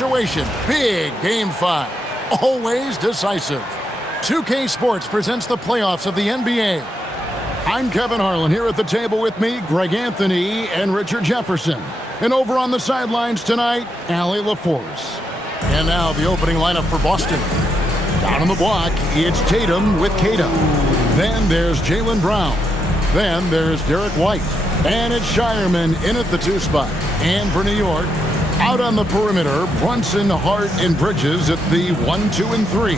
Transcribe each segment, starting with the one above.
situation. Big Game 5. Always decisive. 2K Sports presents the playoffs of the NBA. I'm Kevin Harlan. Here at the table with me, Greg Anthony and Richard Jefferson. And over on the sidelines tonight, Allie LaForce. And now the opening lineup for Boston. Down on the block, it's Tatum with Kata. Then there's Jaylen Brown. Then there's Derek White. And it's Shireman in at the 2 spot. And for New York, out on the perimeter, Brunson, Hart, and Bridges at the 1, 2, and 3.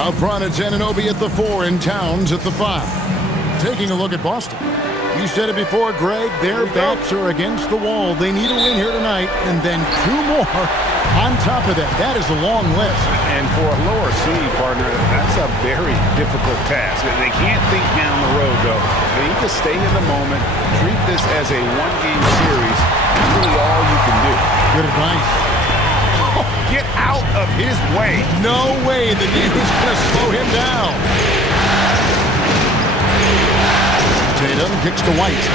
Up front, it's Anunoby at the 4 and Towns at the 5. Taking a look at Boston. You said it before, Greg, their backs are against the wall. They need a win here tonight, and then 2 more on top of that. That is a long list. And for a lower seed, partner, that's a very difficult task. They can't think down the road, though. They need to stay in the moment, treat this as a one-game series. That's really all you can do. Good advice. Oh, get out of his way. No way the game is going to slow him down. Tatum kicks to White.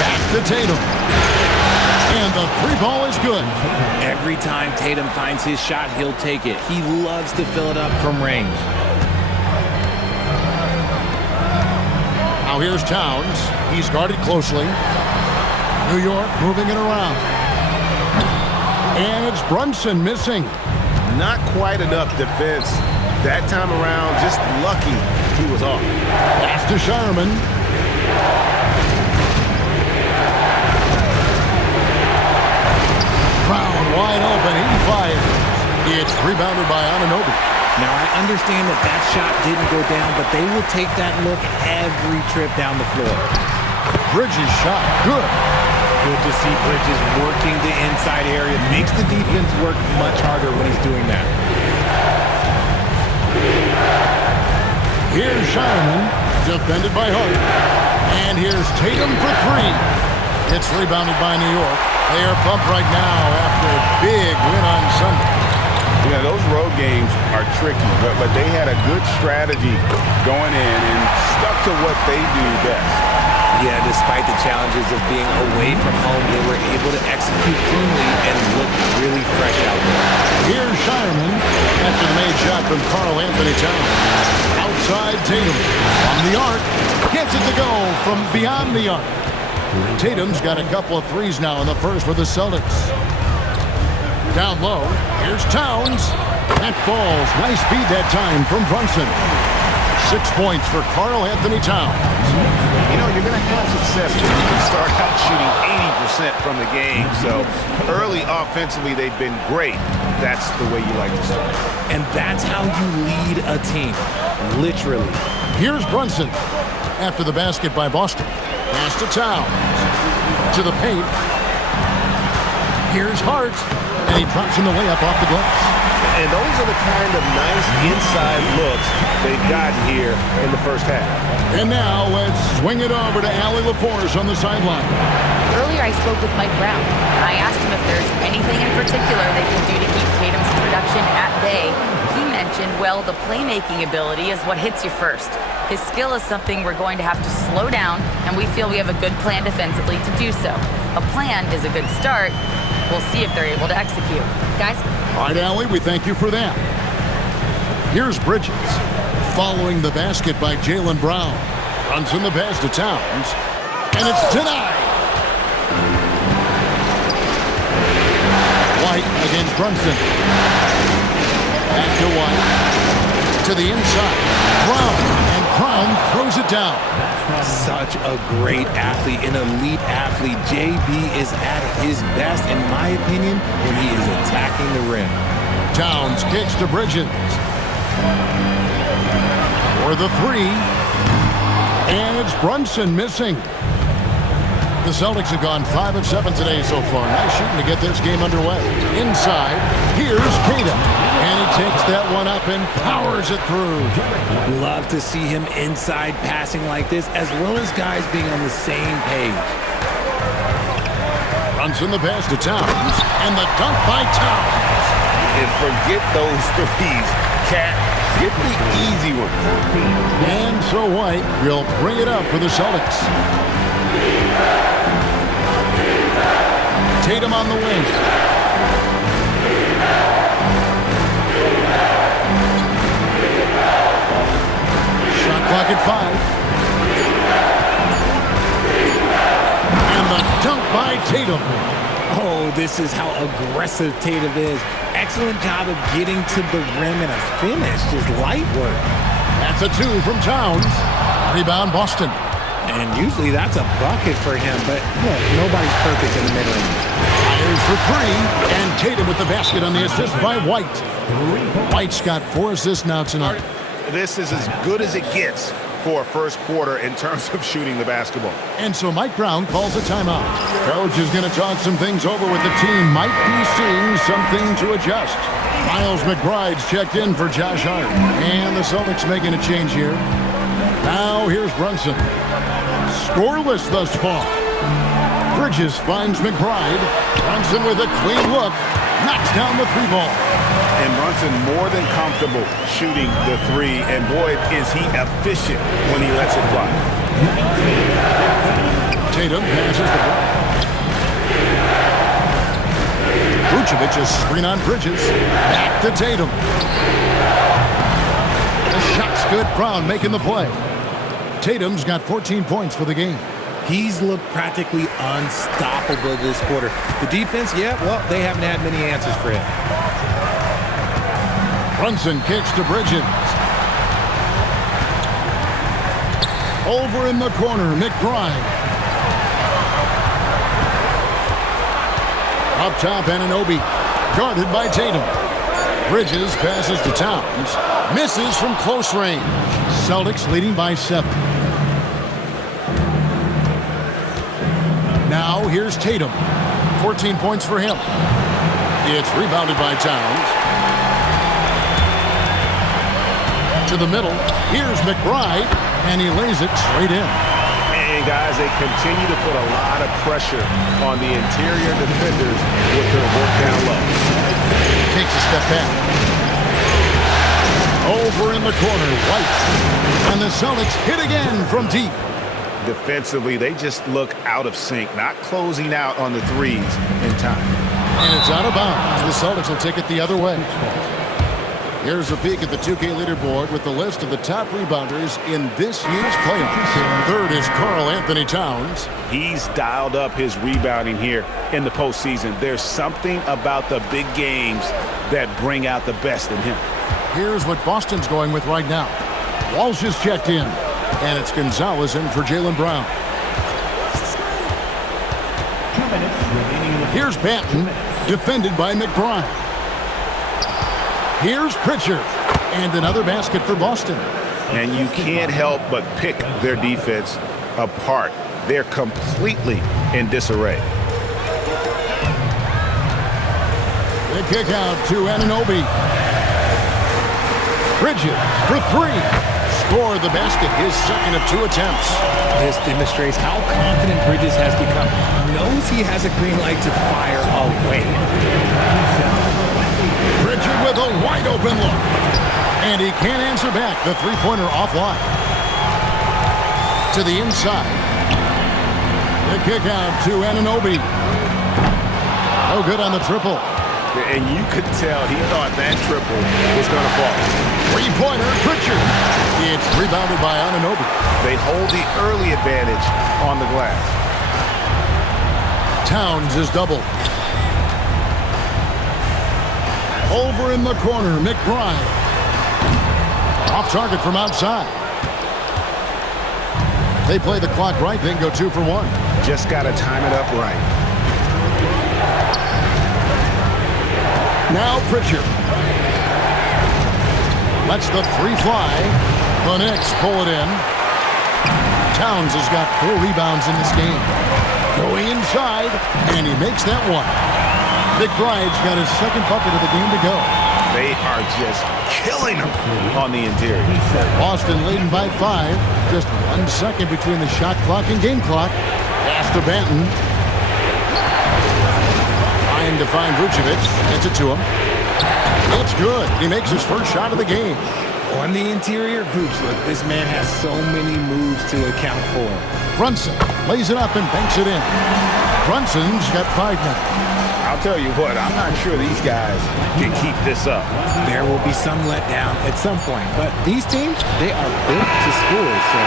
Back to Tatum. And the 3-ball is good. Every time Tatum finds his shot, he'll take it. He loves to fill it up from range. Now here's Towns. He's guarded closely. New York moving it around. And it's Brunson missing. Not quite enough defense. That time around, just lucky he was off. Pass to Shireman. Brown wide open. He fires. It's rebounded by Anunoby. Now, I understand that shot didn't go down, but they will take that look every trip down the floor. Bridges shot. Good. Good to see Bridges working the inside area. Makes the defense work much harder when he's doing that. Here's Shireman, defended by Hart. And here's Tatum for 3. It's rebounded by New York. They are pumped right now after a big win on Sunday. Yeah, those road games are tricky, but they had a good strategy going in and stuck to what they do best. Yeah, despite the challenges of being away from home, they were able to execute cleanly and look really fresh out there. Here's Shireman after the made shot from Karl Anthony Towns. Outside Tatum from the arc. Gets it to go from beyond the arc. Tatum's got a couple of threes now in the first for the Celtics. Down low, here's Towns. That falls. Nice feed that time from Brunson. 6 points for Karl Anthony Towns. You know, you're going to have success when you can start out shooting 80% from the game. So early offensively, they've been great. That's the way you like to start. And that's how you lead a team, literally. Here's Brunson after the basket by Boston. Pass to Towns. To the paint. Here's Hart. And he drops in the layup off the glass. And those are the kind of nice inside looks they've gotten here in the first half. And now let's swing it over to Allie LaForce on the sideline. Earlier I spoke with Mike Brown. I asked him if there's anything in particular they can do to keep Tatum's production at bay. He mentioned, well, the playmaking ability is what hits you first. His skill is something we're going to have to slow down, and we feel we have a good plan defensively to do so. A plan is a good start. We'll see if they're able to execute. Guys? All right, Allie, we thank you for that. Here's Bridges. Following the basket by Jaylen Brown. Runs in the pass to Towns. And it's denied. White against Brunson. Back to White. To the inside. Brown. And Brown throws it down. Such a great athlete, an elite athlete. JB is at his best, in my opinion, when he is attacking the rim. Towns kicks to Bridges. For the 3. And it's Brunson missing. The Celtics have gone 5 of 7 today so far. Nice shooting to get this game underway. Inside, here's Kata. And he takes that one up and powers it through. Love to see him inside passing like this, as well as guys being on the same page. Runs in the pass to Towns. And the dunk by Towns. And forget those threes, Cat. Get the easy one. And so White will bring it up for the Celtics. Tatum on the wing. Shot clock at 5. And the dunk by Tatum. Oh, this is how aggressive Tatum is. Excellent job of getting to the rim and a finish. Just light work. That's a 2 from Towns. Rebound, Boston. And usually that's a bucket for him, but look, nobody's perfect in the mid-range. Fires for 3, and Tatum with the basket on the assist by White. White's got 4 assists now tonight. This is as good as it gets for a first quarter in terms of shooting the basketball. And so Mike Brown calls a timeout. Coach is going to talk some things over with the team. Might be seeing something to adjust. Miles McBride's checked in for Josh Hart. And the Celtics making a change here. Now here's Brunson. Scoreless thus far. Bridges finds McBride. Brunson with a clean look. Knocks down the 3 ball. And Brunson more than comfortable shooting the 3. And boy, is he efficient when he lets it fly. Tatum passes the ball. Vucevic is screen on Bridges. Back to Tatum. The shot's good. Brown making the play. Tatum's got 14 points for the game. He's looked practically unstoppable this quarter. The defense, yeah, well, they haven't had many answers for him. Brunson kicks to Bridges. Over in the corner, McBride. Up top, Anunoby. Guarded by Tatum. Bridges passes to Towns. Misses from close range. Celtics leading by 7. Now here's Tatum. 14 points for him. It's rebounded by Towns. To the middle. Here's McBride, and he lays it straight in. And guys, they continue to put a lot of pressure on the interior defenders with their work down low. Takes a step back. Over in the corner, White. And the Celtics hit again from deep. Defensively, they just look out of sync, not closing out on the 3s in time. And it's out of bounds. The Celtics will take it the other way. Here's a peek at the 2K leaderboard with the list of the top rebounders in this year's playoffs. Third is Karl Anthony Towns. He's dialed up his rebounding here in the postseason. There's something about the big games that bring out the best in him. Here's what Boston's going with right now. Walsh is checked in, and it's Gonzalez in for Jaylen Brown. Here's Banton, defended by McBride. Here's Pritchard, and another basket for Boston. And you can't help but pick their defense apart. They're completely in disarray. The kick out to Anunoby. Bridges for 3. Scored the basket, his second of 2 attempts. This demonstrates how confident Bridges has become. Knows he has a green light to fire away. Pritchard with a wide open look. And he can't answer back. The 3-pointer offline. To the inside. The kick out to Anunoby. No good on the triple. And you could tell he thought that triple was going to fall. 3-pointer, Pritchard. It's rebounded by Anunoby. They hold the early advantage on the glass. Towns is doubled. Over in the corner, McBride. Off target from outside. They play the clock right, then go 2 for 1. Just got to time it up right. Now Pritchard. Lets the 3 fly. The Knicks pull it in. Towns has got 4 rebounds in this game. Going inside, and he makes that one. McBride's got his second bucket of the game to go. They are just killing him on the interior. Boston leading by 5. Just 1 second between the shot clock and game clock. Pass to Banton. Trying to find Vucevic. Gets it to him. It's good. He makes his first shot of the game. On the interior, Vooch, look, this man has so many moves to account for. Brunson lays it up and banks it in. Brunson's got 5 now. I'll tell you what, I'm not sure these guys can keep this up. There will be some letdown at some point, but these teams, they are built to score, so...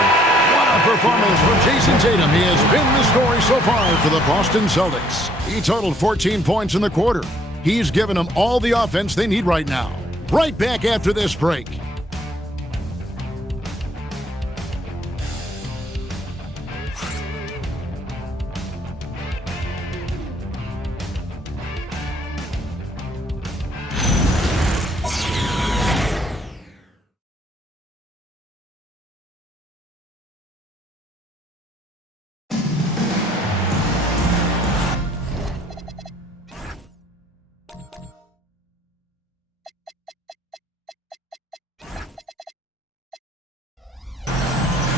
What a performance from Jason Tatum. He has been the story so far for the Boston Celtics. He totaled 14 points in the quarter. He's given them all the offense they need right now. Right back after this break.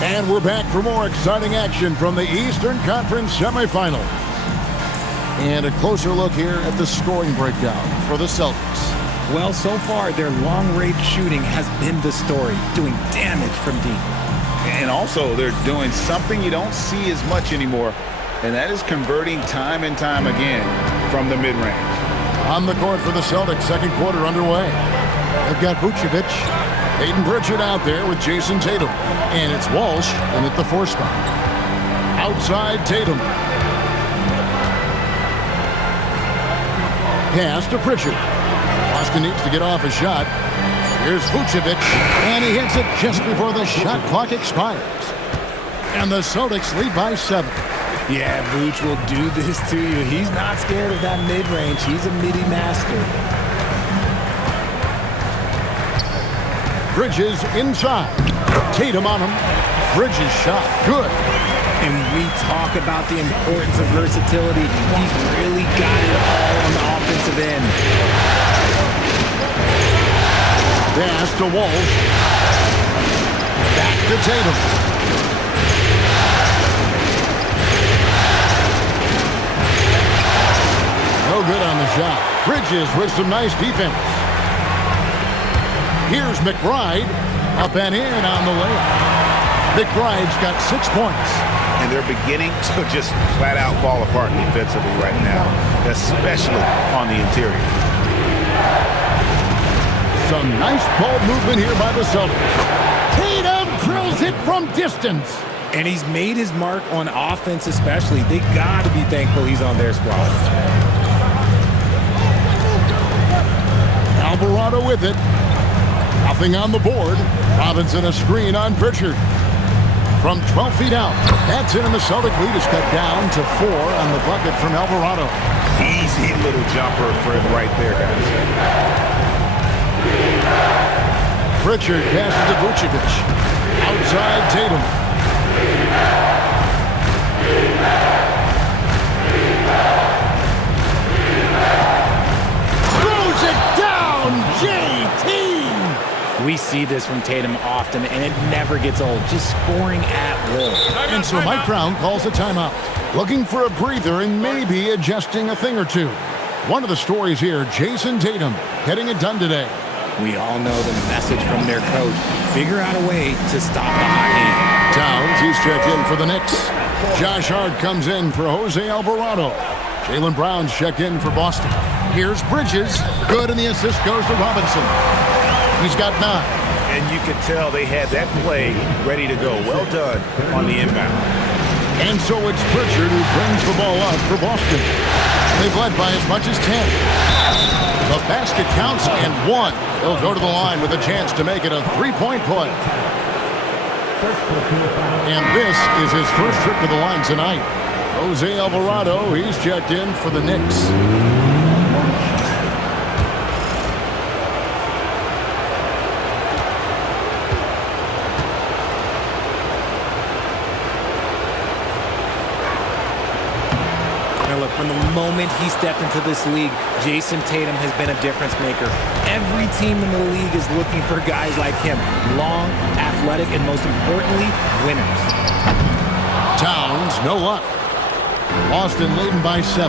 And we're back for more exciting action from the Eastern Conference semifinals. And a closer look here at the scoring breakdown for the Celtics. Well, so far, their long-range shooting has been the story, doing damage from deep. And also, they're doing something you don't see as much anymore, and that is converting time and time again from the mid-range. On the court for the Celtics, second quarter underway. They've got Vucevic, Peyton Pritchard out there with Jason Tatum. And it's Walsh in at the 4 spot. Outside Tatum. Pass to Pritchard. Boston needs to get off a shot. Here's Vucevic, and he hits it just before the shot clock expires. And the Celtics lead by 7. Yeah, Vooch will do this to you. He's not scared of that mid-range. He's a midi master. Bridges inside. Tatum on him. Bridges shot. Good. And we talk about the importance of versatility. He's really got it all on the offensive end. Pass to Walsh. Back to Tatum. No good on the shot. Bridges with some nice defense. Here's McBride. Up and in on the layup. McBride's got 6 points. And they're beginning to just flat out fall apart defensively right now, especially on the interior. Some nice ball movement here by the Celtics. Tatum drills it from distance. And he's made his mark on offense especially. They got to be thankful he's on their squad. Alvarado with it. Nothing on the board. Robinson a screen on Pritchard. From 12 feet out. That's in, and the Celtic lead is cut down to 4 on the bucket from Alvarado. Easy little jumper for him right there, guys. Pritchard passes to Vucevic. Outside Tatum. Throws it down, JT! We see this from Tatum often, and it never gets old. Just scoring at will. And so Mike Brown calls a timeout. Looking for a breather and maybe adjusting a thing or two. One of the stories here, Jason Tatum, getting it done today. We all know the message from their coach. Figure out a way to stop the hot hand. Towns, he's checked in for the Knicks. Josh Hart comes in for Jose Alvarado. Jaylen Brown's checked in for Boston. Here's Bridges. Good, and the assist goes to Robinson. He's got 9. And you could tell they had that play ready to go. Well done on the inbound. And so it's Pritchard who brings the ball up for Boston. They've led by as much as 10. The basket counts and 1. He'll go to the line with a chance to make it a 3-point play. And this is his first trip to the line tonight. Jose Alvarado, he's checked in for the Knicks. From the moment he stepped into this league, Jason Tatum has been a difference maker. Every team in the league is looking for guys like him. Long, athletic, and most importantly, winners. Towns, no luck. Boston leading by 7.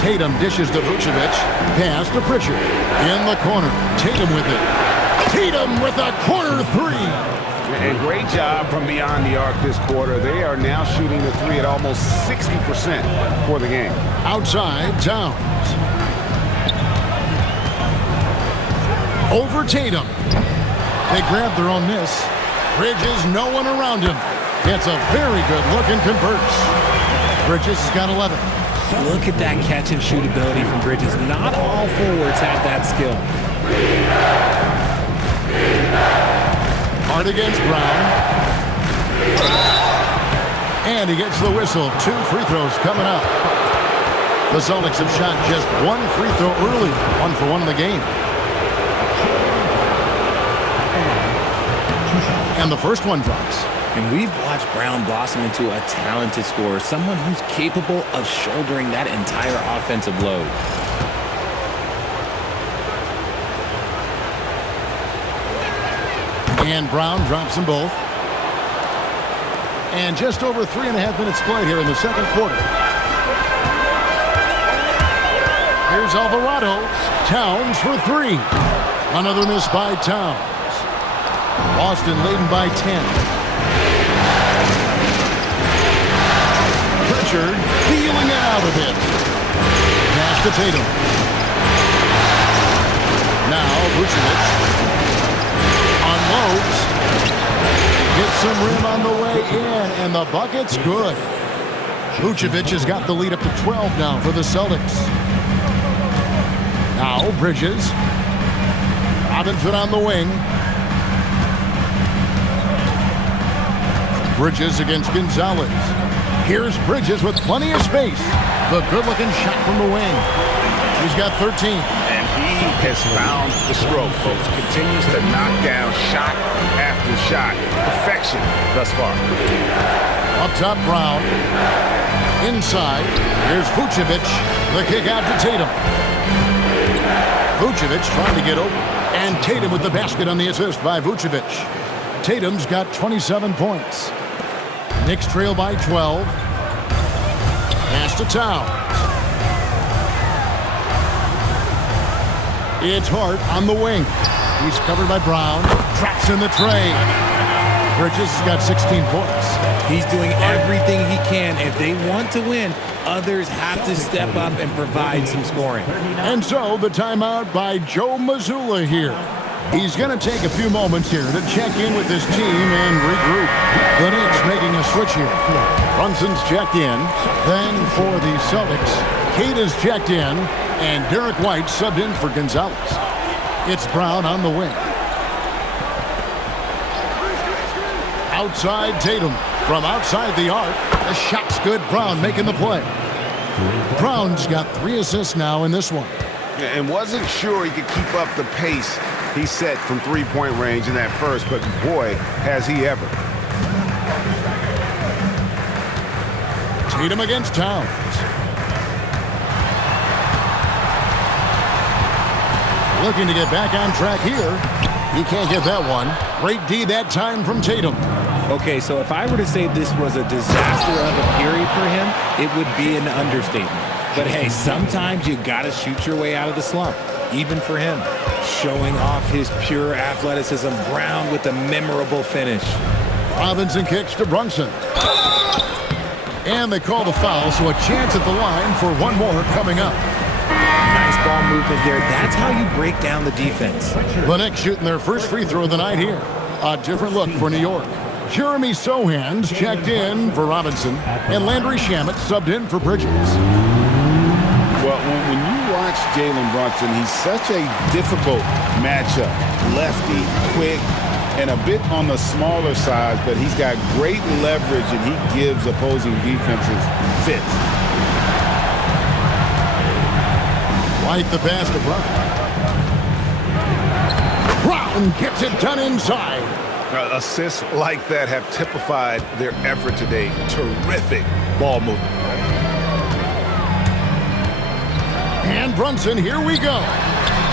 Tatum dishes to Vucevic. Pass to Pritchard. In the corner. Tatum with it. Tatum with a corner three. And great job from beyond the arc this quarter. They are now shooting the three at almost 60% for the game. Outside, Towns. Over Tatum. They grab their own miss. Bridges, no one around him. It's a very good look and converts. Bridges has got 11. Look at that catch and shoot ability from Bridges. Not all forwards have that skill. Hard against Brown. And he gets the whistle. 2 free throws coming up. The Celtics have shot just 1 free throw early. 1 for 1 in the game. And the first one drops. And we've watched Brown blossom into a talented scorer, someone who's capable of shouldering that entire offensive load. And Brown drops them both. And just over 3.5 minutes played here in the second quarter. Here's Alvarado. Towns for 3. Another miss by Towns. Boston leading by 10. Pritchard feeling it out a bit. Pass to Tatum. Now Vucevic unloads. Gets some rim on the way in, and the bucket's good. Vucevic has got the lead up to 12 now for the Celtics. Now Bridges. Robinson on the wing. Bridges against Gonzalez. Here's Bridges with plenty of space. The good-looking shot from the wing. He's got 13. And he has found the stroke, folks. Continues to knock down shot after shot. Perfection thus far. Up top, Brown. Inside. Here's Vucevic. The kick out to Tatum. Vucevic trying to get open. And Tatum with the basket on the assist by Vucevic. Tatum's got 27 points. Knicks trail by 12. Pass to Towns. It's Hart on the wing. He's covered by Brown. Drops in the tray. Bridges has got 16 points. He's doing everything he can. If they want to win, others have to step up and provide some scoring. And so the timeout by Joe Mazzulla here. He's going to take a few moments here to check in with his team and regroup. The Knicks making a switch here. Brunson's checked in. Then for the Celtics, Cade is checked in, and Derek White subbed in for Gonzalez. It's Brown on the wing. Outside Tatum. From outside the arc, the shot's good. Brown making the play. Brown's got 3 assists now in this one. And wasn't sure he could keep up the pace he set from three-point range in that first, but boy, has he ever. Tatum against Towns. Looking to get back on track here. He can't get that one. Great D that time from Tatum. Okay, so if I were to say this was a disaster of a period for him, it would be an understatement. But hey, sometimes you gotta shoot your way out of the slump, even for him. Showing off his pure athleticism, Brown with a memorable finish. Robinson kicks to Brunson. And they call the foul, so a chance at the line for one more coming up. Nice ball movement there. That's how you break down the defense. The Knicks shooting their first free throw of the night here. A different look for New York. Jeremy Sohan's checked in for Robinson, and Landry Shamet subbed in for Bridges. Well, when you watch Jalen Brunson, he's such a difficult matchup. Lefty, quick, and a bit on the smaller side, but he's got great leverage, and he gives opposing defenses fits. White the pass to Brown. Brown gets it done inside. Assists like that have typified their effort today. Terrific ball movement. And Brunson, here we go.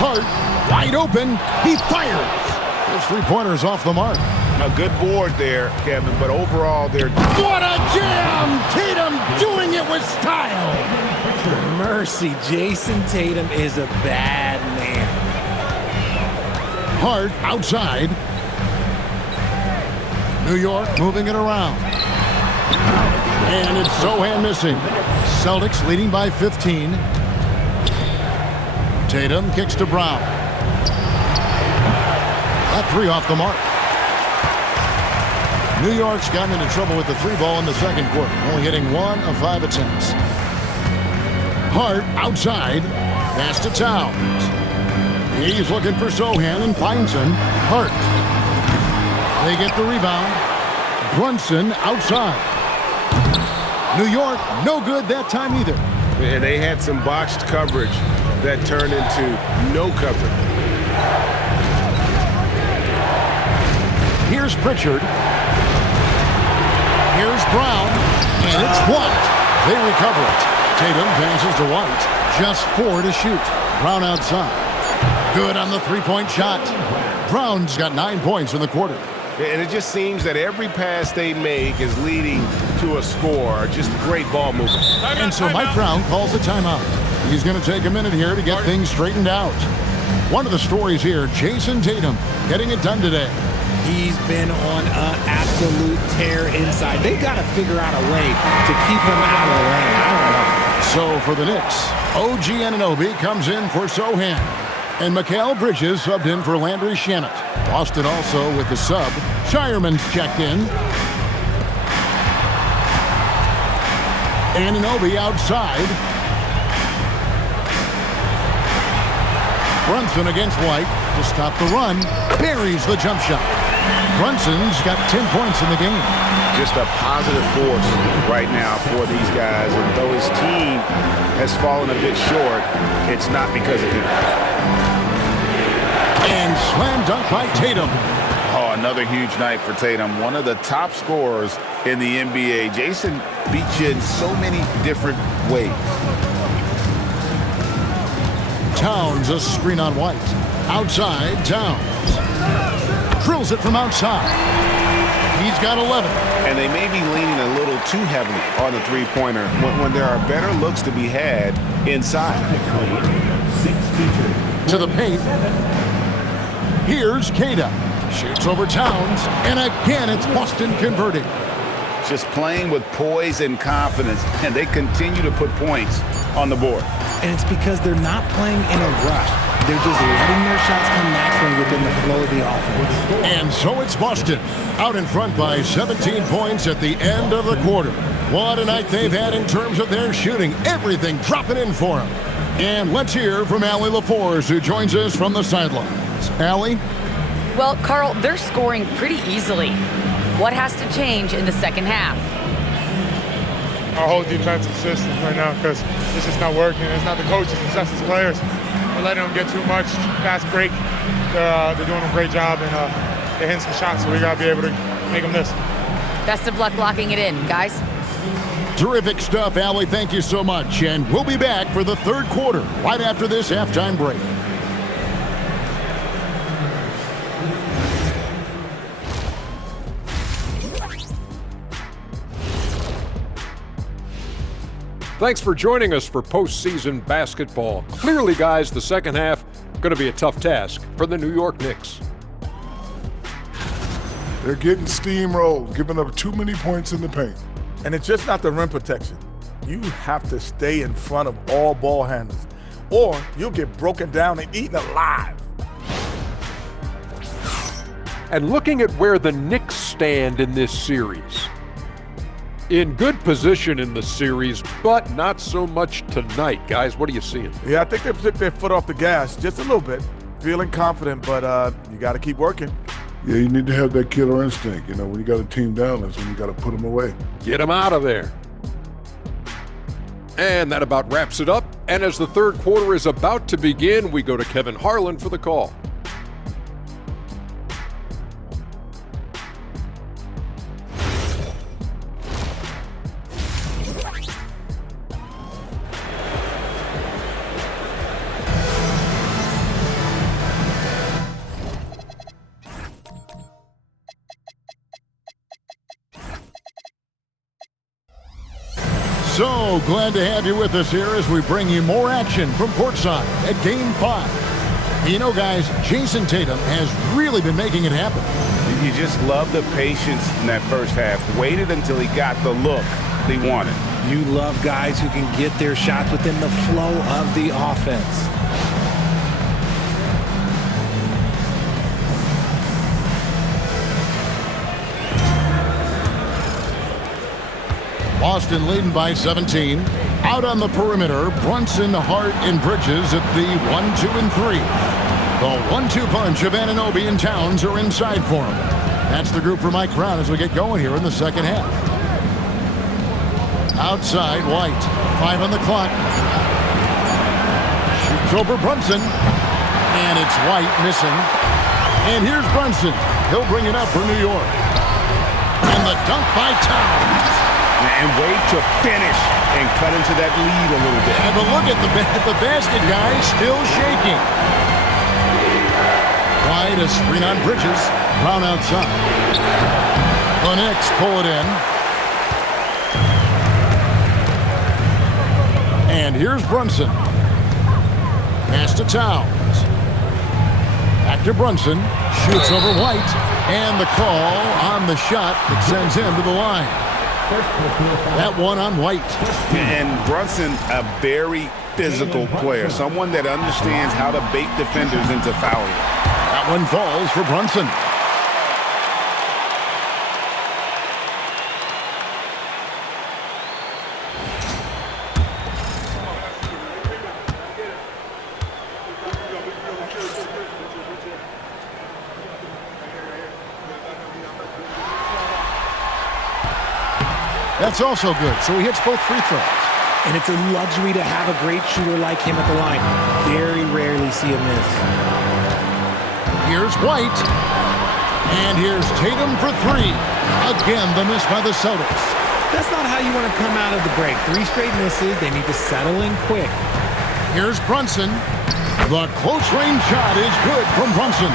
Hart, wide open. He fires. His three-pointer's off the mark. A good board there, Kevin, but overall they're... What a jam! Tatum doing it with style. mercy. Jason Tatum is a bad man. Hart outside. New York moving it around. And it's Sohan missing. Celtics leading by 15. Tatum kicks to Brown. That three off the mark. New York's gotten into trouble with the three ball in the second quarter, only hitting 1 of 5 attempts. Hart outside. Pass to Towns. He's looking for Sohan and finds him. Hart. They get the rebound. Brunson outside. New York, no good that time either. And they had some botched coverage that turned into no coverage. Here's Pritchard. Here's Brown. And it's blocked. They recover it. Tatum passes to White. Just 4 to shoot. Brown outside. Good on the three-point shot. Brown's got 9 points in the quarter. And it just seems that every pass they make is leading to a score. Just great ball movement. And so Mike Brown calls a timeout. He's going to take a minute here to get things straightened out. One of the stories here, Jason Tatum getting it done today. He's been on an absolute tear inside. They got to figure out a way to keep him out of the lane. I don't know. So for the Knicks, OG Anunoby comes in for Sohan. And Mikal Bridges subbed in for Landry Shamet. Boston also with the sub. Shireman's checked in. Anunoby outside. Brunson against White to stop the run. Buries the jump shot. Brunson's got 10 points in the game. Just a positive force right now for these guys. And though his team has fallen a bit short, it's not because of him. And slam dunk by Tatum. Oh, another huge night for Tatum. One of the top scorers in the NBA. Jason beats you in so many different ways. Towns, a screen on White. Outside, Towns. Drills it from outside. He's got 11. And they may be leaning a little too heavily on the three-pointer when there are better looks to be had inside. To the paint. Here's Cada. Shoots over Towns. And again, it's Boston converting. Just playing with poise and confidence, and they continue to put points on the board. And it's because they're not playing in a rush. They're just letting their shots come naturally within the flow of the offense. And so it's Boston, out in front by 17 points at the end of the quarter. What a night they've had in terms of their shooting. Everything dropping in for them. And let's hear from Allie LaForce, who joins us from the sidelines. Allie? Well, Carl, they're scoring pretty easily. What has to change in the second half? Our whole defensive system right now, because it's just not working. It's not the coaches, it's us as players. We're letting them get too much fast break. They're doing a great job, and they're hitting some shots, so we got to be able to make them miss. Best of luck locking it in, guys. Terrific stuff, Allie. Thank you so much. And we'll be back for the third quarter right after this halftime break. Thanks for joining us for postseason basketball. Clearly, guys, the second half going to be a tough task for the New York Knicks. They're getting steamrolled, giving up too many points in the paint. And it's just not the rim protection. You have to stay in front of all ball handlers, or you'll get broken down and eaten alive. And looking at where the Knicks stand in this series. In good position in the series, but not so much tonight. Guys, what are you seeing? Yeah, I think they took their foot off the gas just a little bit. Feeling confident, but you got to keep working. Yeah, you need to have that killer instinct. You know, when you got a team down, that's when you got to put them away. Get them out of there. And that about wraps it up. And as the third quarter is about to begin, we go to Kevin Harlan for the call. So glad to have you with us here as we bring you more action from courtside at Game 5. You know, guys, Jason Tatum has really been making it happen. You just love the patience in that first half. Waited until he got the look they wanted. You love guys who can get their shots within the flow of the offense. Boston leading by 17. Out on the perimeter, Brunson, Hart, and Bridges at the 1, 2, and 3. The 1-2 punch of Anunoby and Towns are inside for him. That's the group for Mike Brown as we get going here in the second half. Outside, White. 5 on the clock. Shoots over Brunson. And it's White missing. And here's Brunson. He'll bring it up for New York. And the dunk by Towns. And wait to finish and cut into that lead a little bit. But look at the basket, guys, still shaking. White, a screen on Bridges. Brown outside. The Knicks pull it in. And here's Brunson. Pass to Towns. Back to Brunson. Shoots over White. And the call on the shot that sends him to the line. That one on White. And Brunson, a very physical player. Someone that understands how to bait defenders into fouling. That one falls for Brunson. That's also good, so he hits both free throws. And it's a luxury to have a great shooter like him at the line. Very rarely see a miss. Here's White. And here's Tatum for 3. Again, the miss by the Celtics. That's not how you want to come out of the break. 3 straight misses. They need to settle in quick. Here's Brunson. The close-range shot is good from Brunson.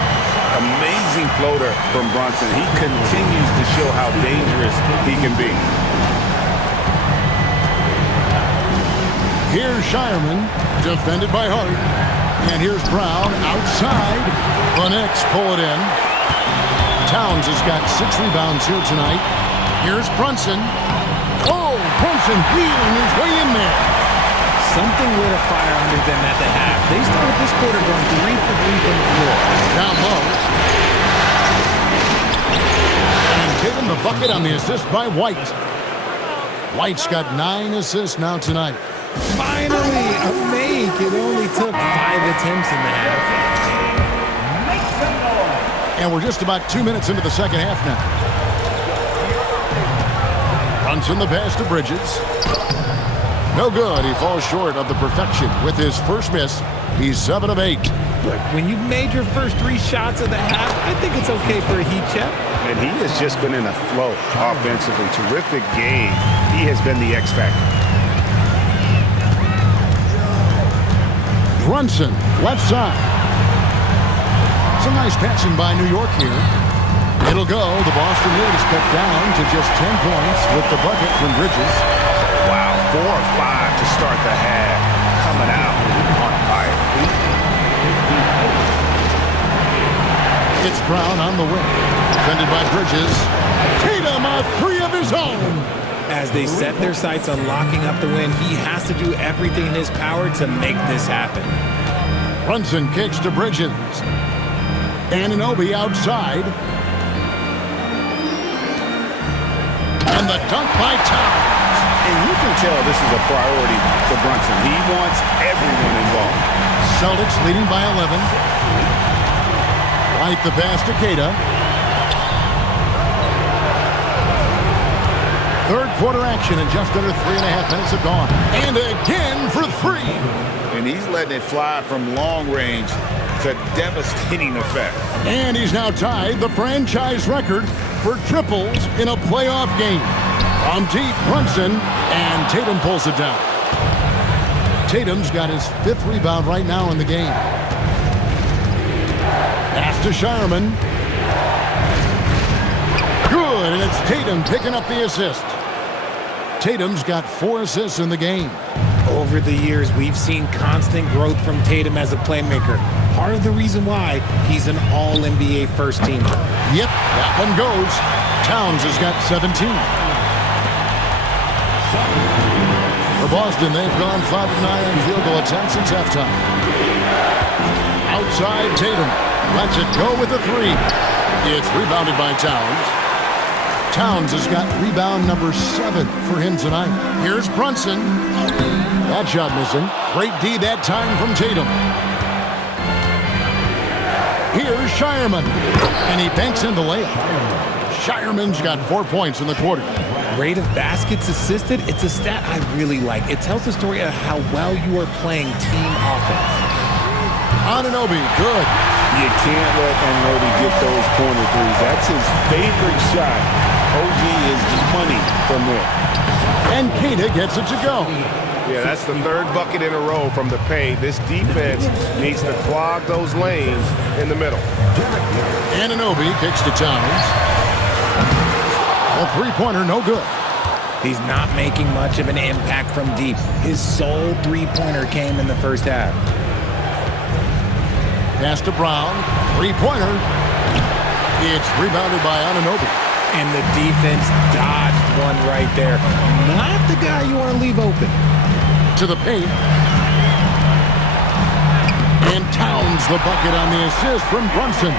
Amazing floater from Brunson. He continues to show how dangerous he can be. Here's Shireman, defended by Hart. And here's Brown outside. The Knicks pull it in. Towns has got 6 rebounds here tonight. Here's Brunson. Oh, Brunson wheeling his way in there. Something lit a fire under them at the half. They started this quarter going 3 for 3 from the floor. Down low. And taking the bucket on the assist by White. White's got 9 assists now tonight. Finally, a make. It only took 5 attempts in the half. And we're just about 2 minutes into the second half now. Brunson the pass to Bridges. No good. He falls short of the perfection with his first miss. He's 7 of 8. Look, when you've made your first 3 shots of the half, I think it's okay for a heat check. And he has just been in a flow offensively. Terrific game. He has been the X factor. Brunson, left side. Some nice passing by New York here. It'll go. The Boston lead is cut down to just 10 points with the bucket from Bridges. Wow, 4 or 5 to start the half. Coming out on fire. It's Brown on the wing. Defended by Bridges. Tatum, a 3 of his own. As they set their sights on locking up the win, he has to do everything in his power to make this happen. Brunson kicks to Bridges. Anunoby outside. And the dunk by Towns. And you can tell this is a priority for Brunson. He wants everyone involved. Celtics leading by 11. White the pass to Queta. Third quarter action in just under 3.5 minutes have gone. And again for 3. And he's letting it fly from long range to devastating effect. And he's now tied the franchise record for triples in a playoff game. From deep, Brunson, and Tatum pulls it down. Tatum's got his 5th rebound right now in the game. Pass to Shireman. Good, and it's Tatum picking up the assist. Tatum's got 4 assists in the game. Over the years, we've seen constant growth from Tatum as a playmaker. Part of the reason why he's an all-NBA first teamer. Yep, that one goes. Towns has got 17. For Boston, they've gone 5 of 9 on field goal attempts since halftime. Outside, Tatum lets it go with a 3. It's rebounded by Towns. Towns has got rebound number 7 for him tonight. Here's Brunson. That shot missing. Great D that time from Tatum. Here's Shireman. And he banks in the layup. Shireman's got 4 points in the quarter. Rate of baskets assisted, it's a stat I really like. It tells the story of how well you are playing team offense. Anunoby, good. You can't let Anunoby get those corner threes. That's his favorite shot. OG is money from there. And Keita gets it to go. Yeah, that's the 3rd bucket in a row from the paint. This defense needs to clog those lanes in the middle. Anunoby kicks to Towns. A 3-pointer, no good. He's not making much of an impact from deep. His sole 3-pointer came in the first half. Pass to Brown. 3-pointer. It's rebounded by Anunoby. And the defense dodged one right there. Not the guy you want to leave open. To the paint. And Towns the bucket on the assist from Brunson.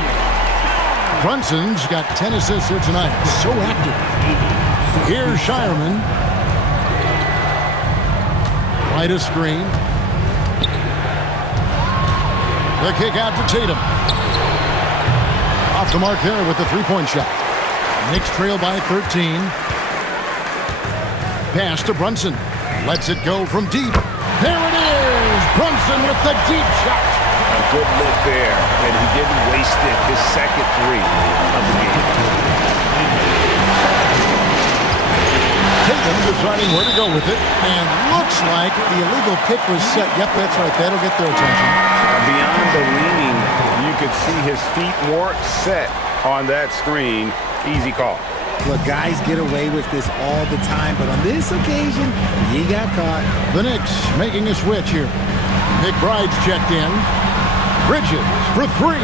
Brunson's got 10 assists here tonight. So active. Here's Shireman. Right a screen. The kick out to Tatum. Off the mark there with the 3-point shot. Knicks trail by 13. Pass to Brunson. Lets it go from deep. There it is! Brunson with the deep shot. A good look there, and he didn't waste it. His second 3 of the game. Tatum deciding where to go with it, and looks like the illegal pick was set. Yep, that's right. That'll get their attention. Beyond the leaning, you could see his feet weren't set on that screen. Easy call. Look, guys get away with this all the time, but on this occasion, he got caught. The Knicks making a switch here. McBride's checked in. Bridges for 3.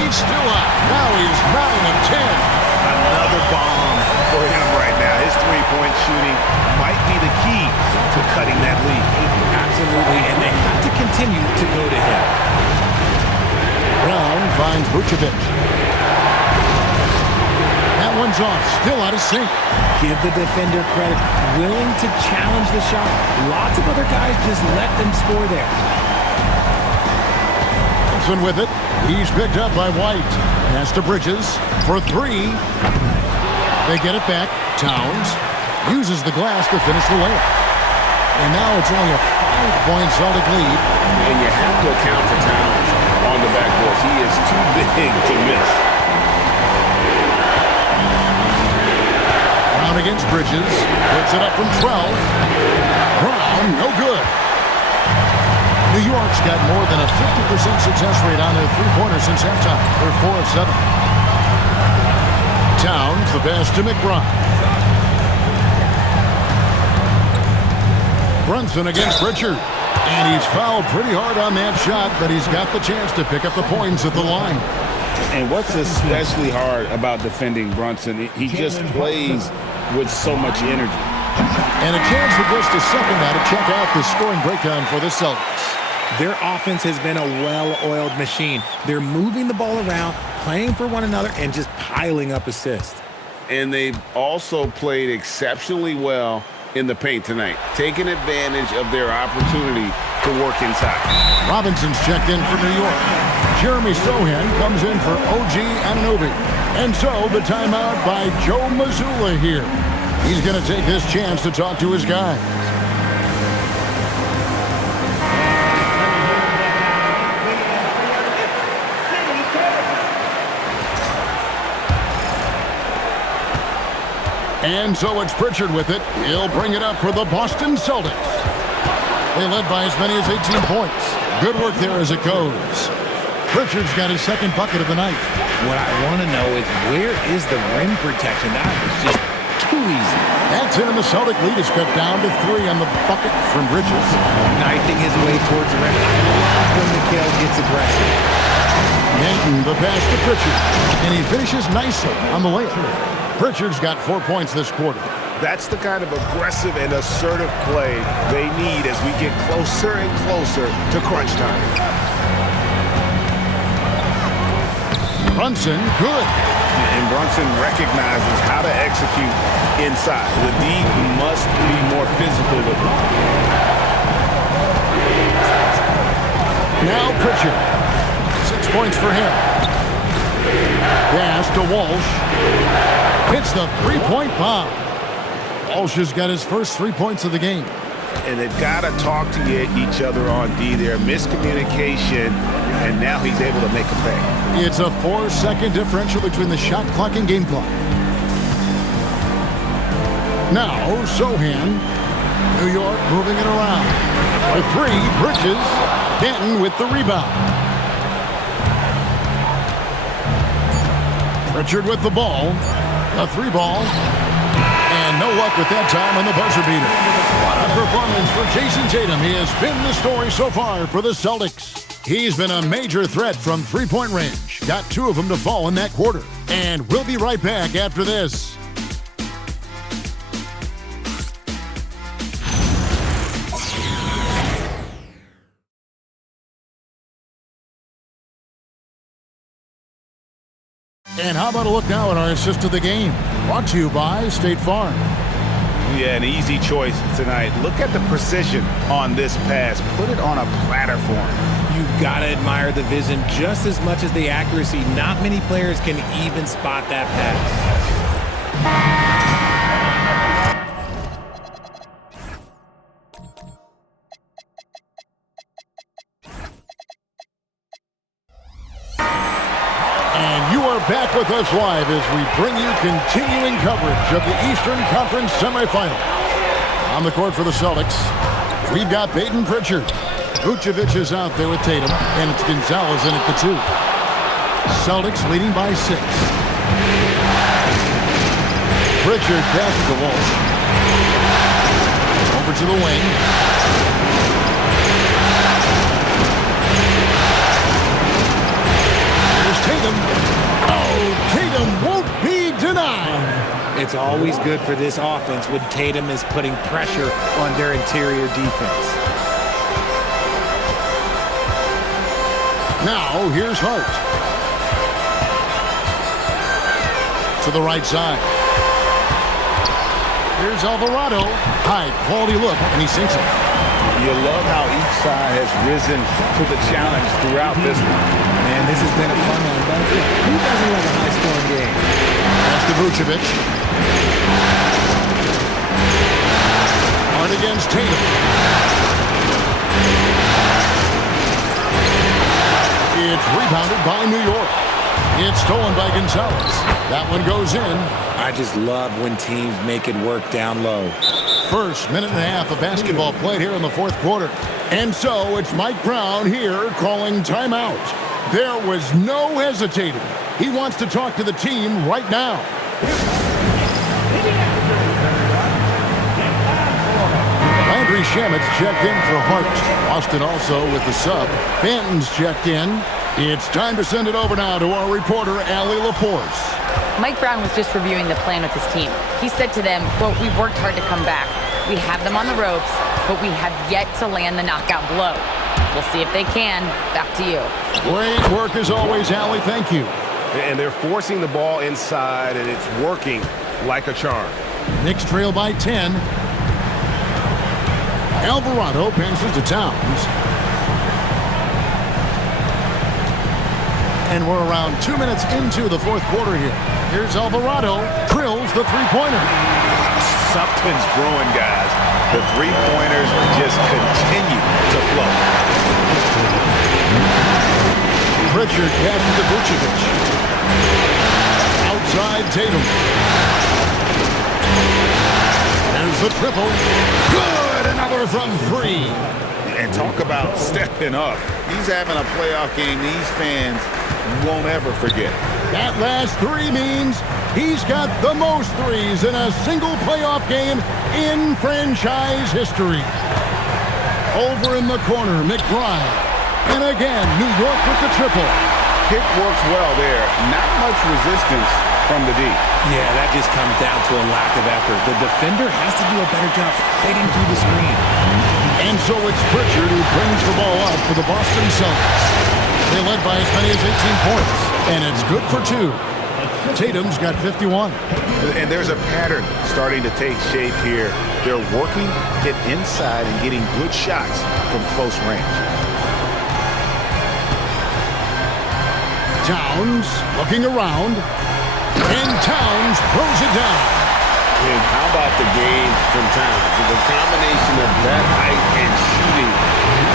He's still up. Now he's 9 of 10. Another bomb for him right now. His 3-point shooting might be the key to cutting that lead. Absolutely, and they have to continue to go to him. Brown finds Vucevic. That one's off. Still out of sync. Give the defender credit. Willing to challenge the shot. Lots of other guys just let them score there. Thompson with it. He's picked up by White. Pass to Bridges for 3. They get it back. Towns uses the glass to finish the layup. And now it's only a 5-point Celtic lead. And you have to account for Towns on the backboard. He is too big to miss. Brown against Bridges. Puts it up from 12. Brown, no good. New York's got more than a 50% success rate on their 3-pointers since halftime. They're 4 of 7. Towns, the pass to McBride. Brunson against Pritchard. And he's fouled pretty hard on that shot, but he's got the chance to pick up the points at the line. And what's especially hard about defending Brunson, he just plays with so much energy. And a chance for just a second now to check out the scoring breakdown for the Celtics. Their offense has been a well-oiled machine. They're moving the ball around, playing for one another, and just piling up assists. And they've also played exceptionally well in the paint tonight, taking advantage of their opportunity to work inside. Robinson's checked in for New York. Jeremy Sohan comes in for OG Anunoby. And so the timeout by Joe Mazzulla here. He's going to take this chance to talk to his guys. And so it's Pritchard with it. He'll bring it up for the Boston Celtics. They led by as many as 18 points. Good work there as it goes. Pritchard's got his second bucket of the night. What I want to know is where is the rim protection? That was just too easy. That's it, and the Celtic lead is cut down to 3 on the bucket from Bridges. Knifing his way towards the rim. I love when Mikal gets aggressive. Manton, the pass to Pritchard, and he finishes nicely on the layup. Pritchard's got 4 points this quarter. That's the kind of aggressive and assertive play they need as we get closer and closer to crunch time. Brunson, good. And Brunson recognizes how to execute inside. The D must be more physical with him. Now Pritchard. 6 points for him. Pass to Walsh. Hits the three-point bomb. Walsh has got his first 3 points of the game. And they've got to talk to each other on D there. Miscommunication, and now he's able to make a pay. It's a 4-second differential between the shot clock and game clock. Now, Sohan. New York moving it around. The 3, Bridges. Denton with the rebound. Pritchard with the ball. A 3 ball. And no luck with that time on the buzzer beater. What a performance for Jason Tatum. He has been the story so far for the Celtics. He's been a major threat from three-point range. Got 2 of them to fall in that quarter. And we'll be right back after this. And how about a look now at our assist of the game? Brought to you by State Farm. Yeah, an easy choice tonight. Look at the precision on this pass. Put it on a platter for him. You've got to admire the vision just as much as the accuracy. Not many players can even spot that pass. Back with us live as we bring you continuing coverage of the Eastern Conference semifinal. On the court for the Celtics, we've got Peyton Pritchard. Vucevic is out there with Tatum, and it's Gonzalez in at the 2. Celtics leading by 6. Pritchard passes to Walsh. Over to the wing. Here's Tatum. Tatum won't be denied. It's always good for this offense when Tatum is putting pressure on their interior defense. Now, here's Hart. To the right side. Here's Alvarado. High quality look, and he sinks it. You love how each side has risen to the challenge throughout this one. Man, this has been a fun one, but who doesn't love a high-scoring game? That's to Vucevic. Hard against Tatum. It's rebounded by New York. It's stolen by Gonzalez. That one goes in. I just love when teams make it work down low. First minute and a half of basketball played here in the fourth quarter. And so it's Mike Brown here calling timeout. There was no hesitating. He wants to talk to the team right now. Landry Shamit's checked in for Hart. Austin also with the sub. Benton's checked in. It's time to send it over now to our reporter, Allie LaForce. Mike Brown was just reviewing the plan with his team. He said to them, quote, "We've worked hard to come back. We have them on the ropes, but we have yet to land the knockout blow. We'll see if they can." Back to you. Great work as always, Allie. Thank you. And they're forcing the ball inside, and it's working like a charm. Knicks trail by 10. Alvarado passes to Towns. And we're around 2 minutes into the fourth quarter here. Here's Alvarado. Drills the three-pointer. Something's brewing, guys. The three-pointers just continue to flow. Pritchard passes to Vucevic. Outside Tatum. There's the triple. Good! Another from 3. And talk about stepping up. He's having a playoff game these fans won't ever forget. That last 3 means He's got the most threes in a single playoff game in franchise history. Over in the corner, McBride. And again, New York with the triple. Pick works well there. Not much resistance from the D. Yeah, that just comes down to a lack of effort. The defender has to do a better job fading through the screen. And so it's Pritchard who brings the ball up for the Boston Celtics. They led by as many as 18 points, and it's good for 2. Tatum's got 51. And there's a pattern starting to take shape here. They're working it inside and getting good shots from close range. Towns looking around, and Towns throws it down. And how about the game from Towns? The combination of that height and shooting,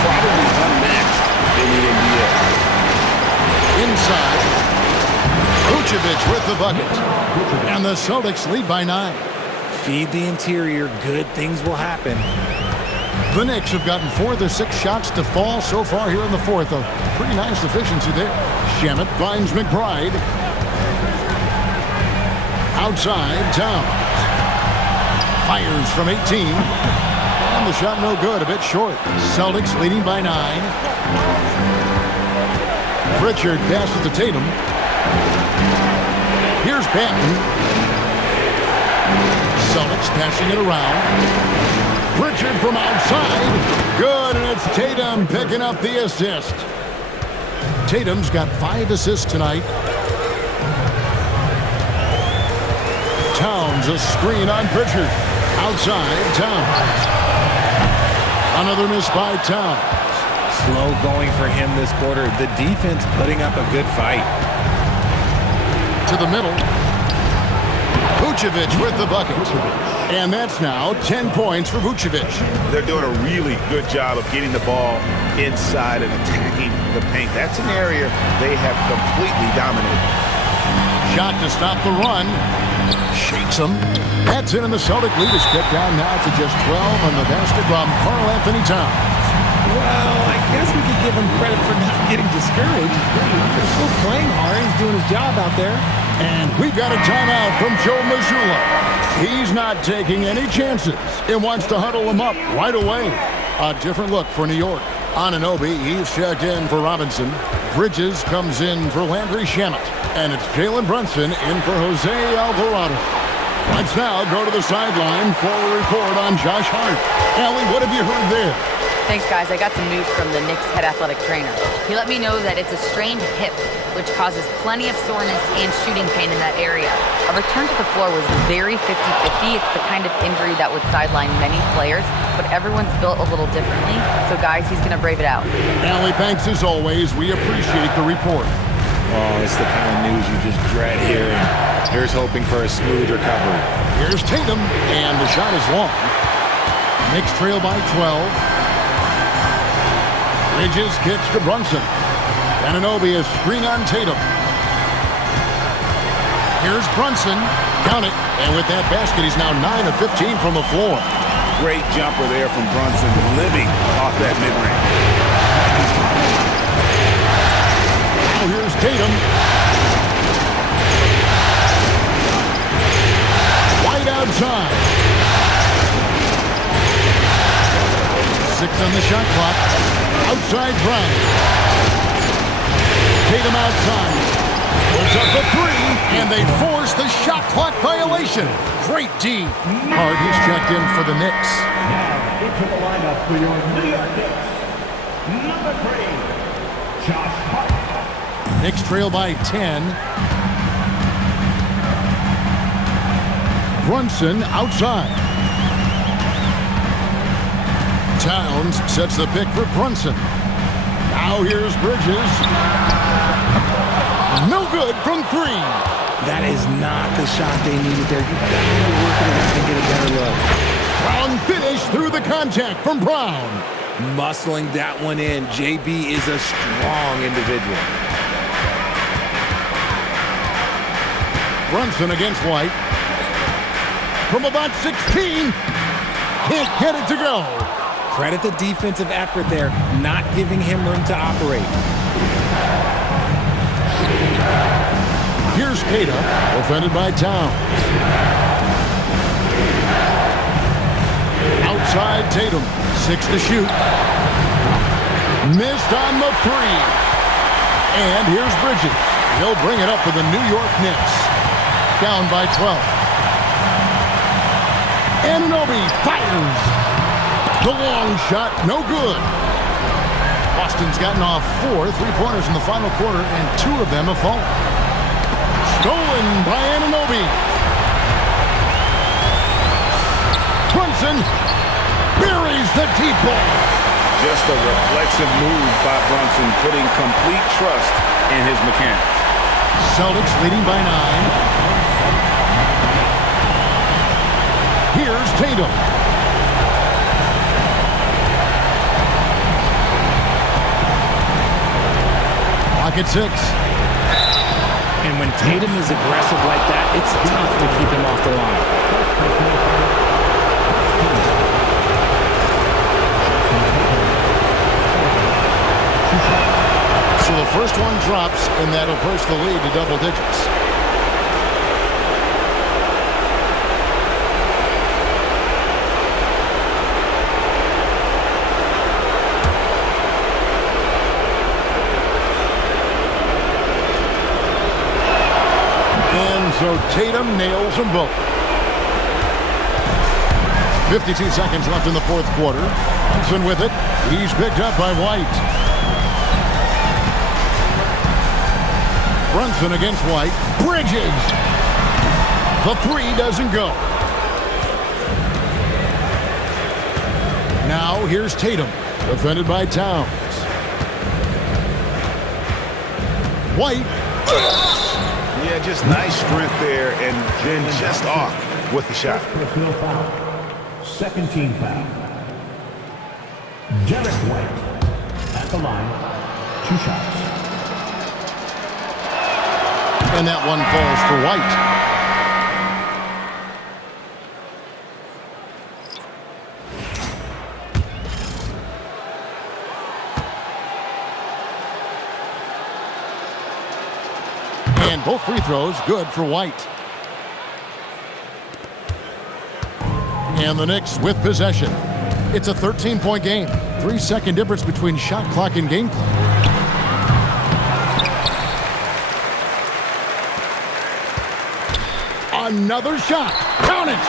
probably unmatched in the NBA. Inside, Vucevic with the bucket, and the Celtics lead by 9. Feed the interior, good things will happen. The Knicks have gotten 4 of their 6 shots to fall so far here in the 4th. A pretty nice efficiency there. Shamet finds McBride. Outside, Towns. Fires from 18. And the shot no good, a bit short. Celtics leading by 9. Pritchard passes to Tatum. Here's Banton. Celtics passing it around. Pritchard from outside. Good, and it's Tatum picking up the assist. Tatum's got 5 assists tonight. Towns, a screen on Pritchard. Outside, Towns. Another miss by Towns. Slow going for him this quarter. The defense putting up a good fight. To the middle. Vucevic with the bucket. And that's now 10 points for Vucevic. They're doing a really good job of getting the ball inside and attacking the paint. That's an area they have completely dominated. Shot to stop the run. Shakes him. That's in, and the Celtic lead is cut down now to just 12 on the basket from Karl Anthony Towns. Well, I guess we could give him credit for not getting discouraged. He's still playing hard. He's doing his job out there. And we've got a timeout from Joe Mazzulla. He's not taking any chances and wants to huddle him up right away. A different look for New York. Anunoby, he's checked in for Robinson. Bridges comes in for Landry Shamet. And it's Jalen Brunson in for Jose Alvarado. Let's now go to the sideline for a report on Josh Hart. Allie, what have you heard there? Thanks, guys. I got some news from the Knicks head athletic trainer. He let me know that it's a strained hip, which causes plenty of soreness and shooting pain in that area. A return to the floor was very 50-50. It's the kind of injury that would sideline many players, but everyone's built a little differently. So, guys, he's going to brave it out. Allie, thanks as always. We appreciate the report. Oh, it's the kind of news you just dread hearing. Here's hoping for a smooth recovery. Here's Tatum, and the shot is long. Knicks trail by 12. Bridges kicks to Brunson. Anunoby is screen on Tatum. Here's Brunson. Count it. And with that basket, he's now 9 of 15 from the floor. Great jumper there from Brunson, living off that mid-range. Now here's Tatum. Wide outside. 6 on the shot clock. Outside Brown. Tatum outside. Puts up the 3, and they force the shot clock violation. Great D. Hart, he's checked in for the Knicks. Now into the lineup for your New York Knicks. Number 3, Josh Hart. Knicks trail by 10. Brunson outside. Towns sets the pick for Brunson. Now here's Bridges. No good from 3. That is not the shot they needed there. You gotta work it around and get a better look. Strong finish through the contact from Brown. Muscling that one in. JB is a strong individual. Brunson against White. From about 16. Can't get it to go. Credit the defensive effort there, not giving him room to operate. Here's Tatum, defended by Towns. Outside Tatum, 6 to shoot. Missed on the 3. And here's Bridges. He'll bring it up for the New York Knicks. Down by 12. Anunoby fires. The long shot, no good. Boston's gotten off 4 3-pointers in the final quarter, and 2 of them have fallen. Stolen by Anunoby. Brunson buries the deep ball. Just a reflexive move by Brunson, putting complete trust in his mechanics. Celtics leading by 9. Here's Tatum. Clock at 6. And when Tatum is aggressive like that, it's tough to keep him off the line. So the first one drops, and that'll push the lead to double digits. And so Tatum nails them both. 52 seconds left in the fourth quarter. Brunson with it. He's picked up by White. Brunson against White. Bridges. The 3 doesn't go. Now here's Tatum, defended by Towns. White. Yeah, just nice strength there, and then just off with the shot. Personal foul. Second team foul. Derek White at the line. 2 shots. And that one falls for White. And both free throws good for White. And the Knicks with possession. It's a 13-point game. 3-second difference between shot clock and game clock. Another shot. Count it.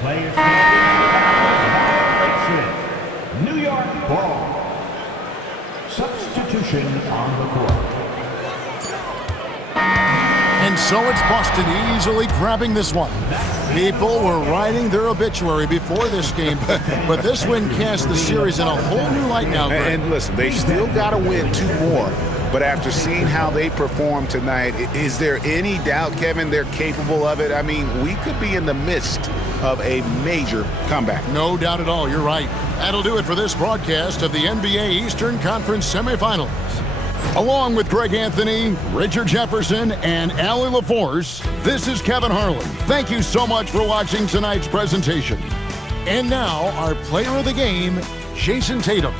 Players New York ball. Substitution on the court. And so it's Boston easily grabbing this one. People were writing their obituary before this game, but this win casts the series in a whole new light now, Greg. And listen, they still got to win 2 more. But after seeing how they performed tonight, is there any doubt, Kevin, they're capable of it? I mean, we could be in the midst of a major comeback. No doubt at all. You're right. That'll do it for this broadcast of the NBA Eastern Conference semifinals. Along with Greg Anthony, Richard Jefferson, and Allie LaForce, this is Kevin Harlan. Thank you so much for watching tonight's presentation. And now, our player of the game, Jason Tatum.